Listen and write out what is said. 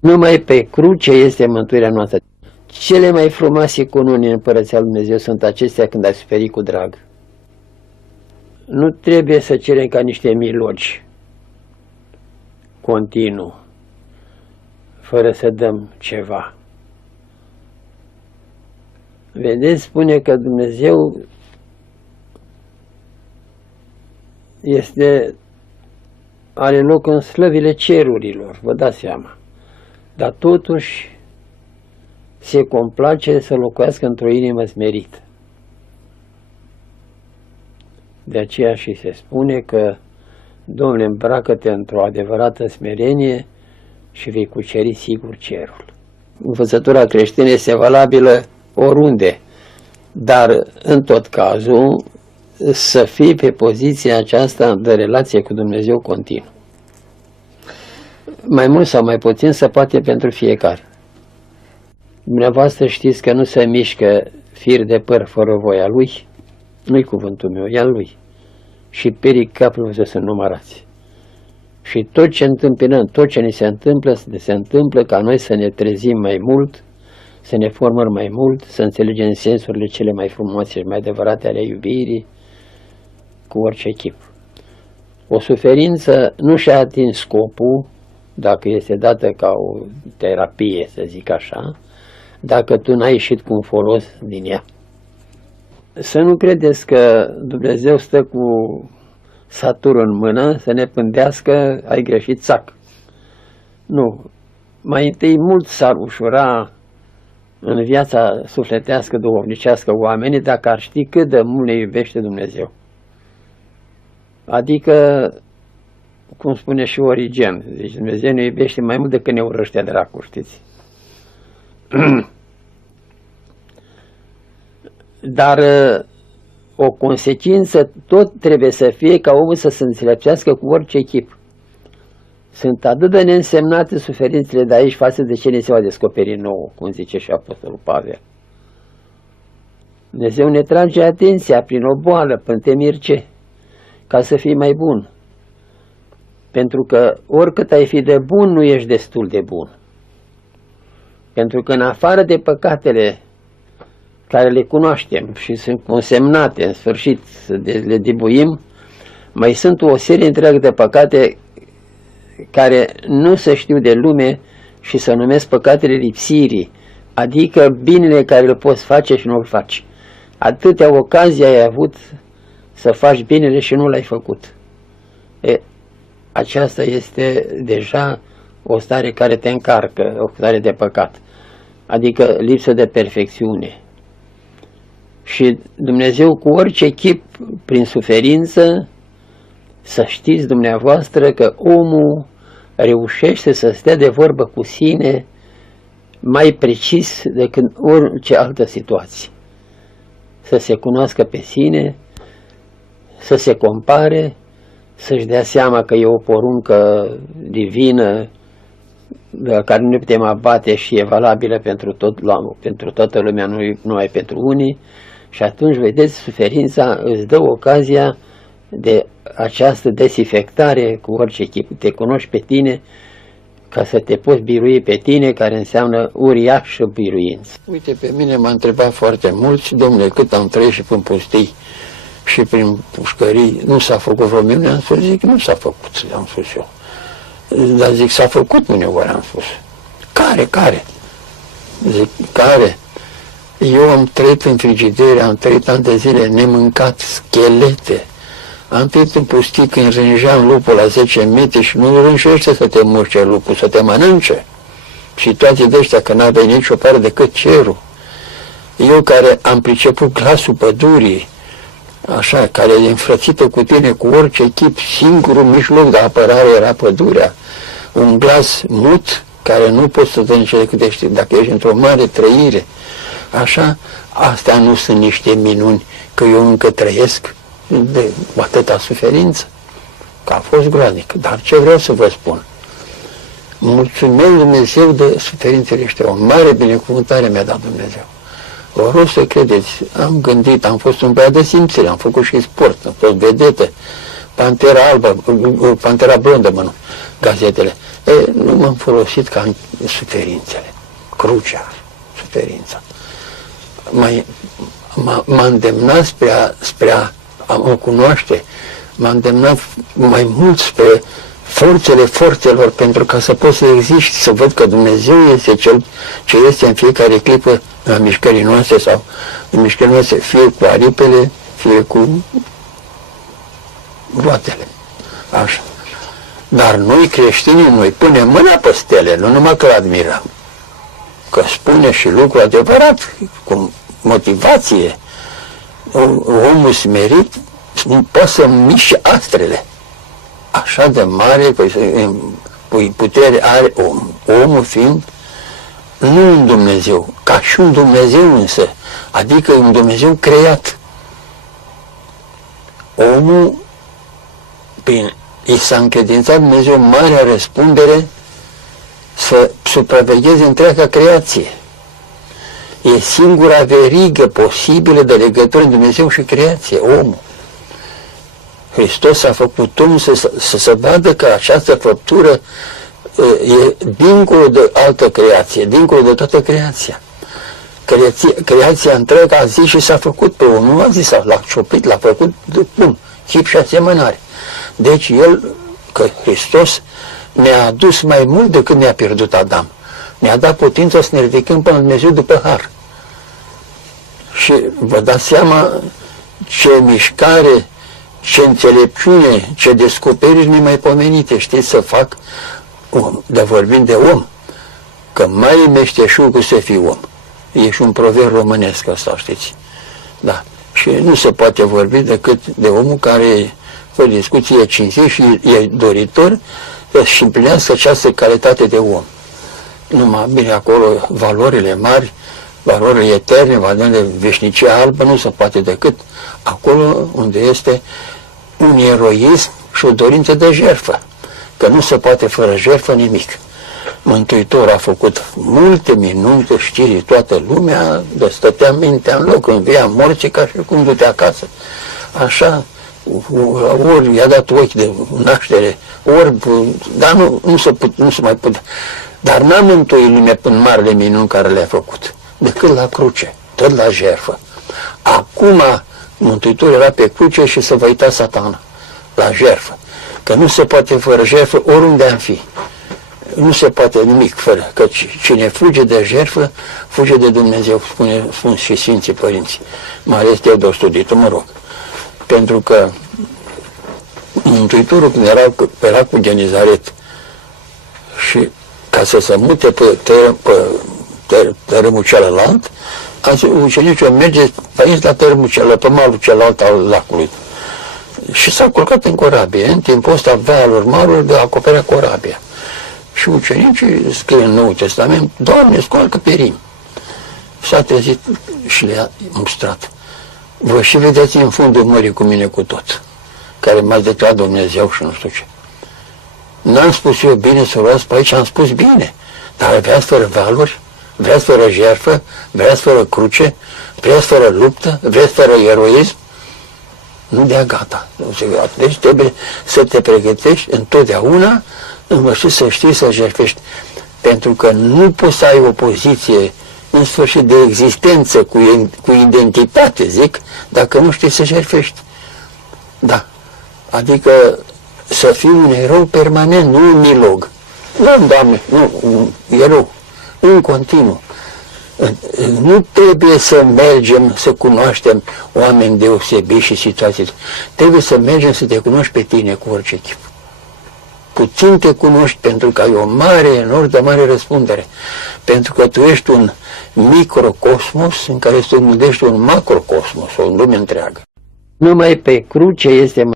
Numai pe cruce este mântuirea noastră. Cele mai frumoase cununi în Împărăția Lui Dumnezeu sunt acestea când ai suferit cu drag. Nu trebuie să cerem ca niște milogi continuu, fără să dăm ceva. Vedeți, spune că Dumnezeu are loc în slăvile cerurilor, vă dați seama. Dar totuși se complace să locuiască într-o inimă smerită. De aceea și se spune că, Domnule, îmbracă-te într-o adevărată smerenie și vei cuceri sigur cerul. Învățătura creștină este valabilă oriunde, dar în tot cazul să fii pe poziția aceasta de relație cu Dumnezeu continuu. Mai mult sau mai puțin se poate pentru fiecare. Dumneavoastră știți că nu se mișcă fir de păr fără voia lui? Nu-i cuvântul meu, e al lui. Și perii capului sunt numărați. Și tot ce întâmpinăm, tot ce ni se întâmplă ca noi să ne trezim mai mult, să ne formăm mai mult, să înțelegem sensurile cele mai frumoase și mai adevărate ale iubirii, cu orice chip. O suferință nu și-a atins scopul, dacă este dată ca o terapie, să zic așa, dacă tu n-ai ieșit cu un folos din ea. Să nu credeți că Dumnezeu stă cu saturul în mână să ne pândească, ai greșit, țac. Nu. Mai întâi mult s-ar ușura în viața sufletească, duhovnicească oamenii dacă ar ști cât de mult ne iubește Dumnezeu. Adică, cum spune și Origen, deci Dumnezeu ne iubește mai mult decât ne urăște dracu, știți? Dar o consecință tot trebuie să fie ca omul să se înțelepțească cu orice chip. Sunt atât de neînsemnate suferințele de aici față de ce ne se va descoperi nouă, cum zice și Apostolul Pavel. Dumnezeu ne trage atenția prin o boală, prin temirce, ca să fii mai bun. Pentru că oricât ai fi de bun, nu ești destul de bun. Pentru că în afară de păcatele care le cunoaștem și sunt consemnate, în sfârșit le dibuim, mai sunt o serie întreagă de păcate care nu se știu de lume și se numesc păcatele lipsirii, adică binele care îl poți face și nu îl faci. Atâtea ocazii ai avut să faci binele și nu l-ai făcut. Aceasta este deja o stare care te încarcă, o stare de păcat, adică lipsă de perfecțiune. Și Dumnezeu cu orice chip, prin suferință, să știți dumneavoastră că omul reușește să stea de vorbă cu sine mai precis decât orice altă situație. Să se cunoască pe sine, să se compare, să-și dea seama că e o poruncă divină de care nu ne putem abate și e valabilă pentru toată lumea, nu numai pentru unii. Și atunci, vedeți, suferința îți dă ocazia de această desinfectare cu orice chip. Te cunoști pe tine ca să te poți birui pe tine, care înseamnă uriașă biruință. Uite, pe mine m-a întrebat foarte mulți, domnule, cât am trăit și prin pustii și prin pușcării, nu s-a făcut vreo minune? Am spus, zic, nu s-a făcut, am spus eu. Dar zic, s-a făcut uneori, am spus. Care? Zic, care? Eu am trăit în frigidere, am trăit ani de zile nemâncat, schelete. Am trăit în pustii când rânjeam lupul la 10 metri și nu rânjește să te muște lupul, să te mănânce. Și toate de ăștia, că n-aveai nicio parte decât cerul. Eu care am priceput glasul pădurii, așa, care e înfrățită cu tine cu orice chip, singurul mijloc de apărare era pădurea. Un glas mut, care nu poți să te încerci dacă ești într-o mare trăire. Așa, astea nu sunt niște minuni, că eu încă trăiesc de atâta suferință, că a fost groaznic. Dar ce vreau să vă spun? Mulțumesc Dumnezeu de suferințele ăștia, o mare binecuvântare mi-a dat Dumnezeu. O rog să credeți, am gândit, am fost un băiat de simțire, am făcut și sport, am fost vedete, Pantera albă, Pantera blondă, gazetele. Nu m-am folosit ca în suferințele. Crucea, suferința. M-a îndemnat spre a mă cunoaște, m-a îndemnat mai mult spre forțelor, pentru ca să pot să exist, să văd că Dumnezeu este Cel ce este în fiecare clipă la mișcării noastre sau în mișcării noastre, fie cu aripile, fie cu roatele. Așa. Dar noi creștinii, noi punem mâna pe stele, nu numai că admirăm, că spune și lucru adevărat, cu motivație. Omul smerit poate să miște astrele. Așa de mare putere are omul fiind nu un Dumnezeu, ca și un Dumnezeu însă, adică un Dumnezeu creat. Omul, i s-a încredințat Dumnezeu marea răspundere să supravegheze întreaga creație. E singura verigă posibilă de legătură în Dumnezeu și creație, omul. Hristos a făcut om să se vadă că această făptură e dincolo de altă creație, dincolo de toată creația. Creația întreagă a zis și s-a făcut pe om, nu a zis, l-a cioplit, l-a făcut de plumb, chip și asemănare. Deci că Hristos ne-a adus mai mult decât ne-a pierdut Adam. Ne-a dat putința să ne ridicăm până Dumnezeu după har. Și vă dați seama ce mișcare, ce înțelepciune, ce descoperiri nemaipomenite știți să fac de vorbind de om. Că mai e meșteșug să fii om. E și un proverb românesc ăsta, știți. Da. Și nu se poate vorbi decât de omul care, fără discuție, e cinstit și e doritor să împlinească această calitate de om. Numai bine acolo valorile mari, valorile eterne, valorile veșnicia albă, nu se poate decât acolo unde este un eroism și o dorință de jertfă. Că nu se poate fără jertfă nimic. Mântuitorul a făcut multe minuni, știri toată lumea, de stătea mintea în loc, învia morții ca și cum du-te acasă. Așa, ori i-a dat ochi de naștere, ori, dar nu se mai putea. Dar n-a mântuit lumea până marele minuni care le-a făcut, decât la cruce, tot la jertfă. Acum Mântuitorul era pe cruce și se va uita Satana la jertfă. Că nu se poate fără jertfă oriunde am fi. Nu se poate nimic fără, că cine fuge de jertfă, fuge de Dumnezeu, spun și Sfinții Părinți, mai ales Teodor Studitul, mă rog. Pentru că Mântuitorul, când era cu Genizaret și ca să se mute pe tărâmul celălalt, ucenicul merge pe aici la tărâmul celălalt, pe malul celălalt al lacului. Și s-a culcat în corabie. În timpul ăsta vealul marului de acoperea corabia. Și ucenicii scrie în Noul Testament, Doamne, scoalcă pe rim. S-a trezit și le-a mustrat. Vă și vedeți în fundul mării cu mine cu tot, care m-ați declarat Dumnezeu și nu știu ce. N-am spus eu bine să luați pe aici, am spus bine, dar vreați fără valuri, vreați fără jertfă, vreați fără cruce, vreați fără luptă, vreați fără eroism, nu dea gata. Deci trebuie să te pregătești întotdeauna, învățat să știi să jertfești, pentru că nu poți să ai o poziție în sfârșit de existență, cu identitate, zic, dacă nu știi să jertfești. Da. Adică să fii un erou permanent, nu un milog. Nu, Doamne, nu, un erou, în continuu. Nu trebuie să mergem să cunoaștem oameni deosebiți și situații. Trebuie să mergem să te cunoști pe tine cu orice chip. Puțin te cunoști pentru că ai o mare, enorm de mare răspundere. Pentru că tu ești un microcosmos în care se gândește un macrocosmos, o lume întreagă. Numai pe cruce este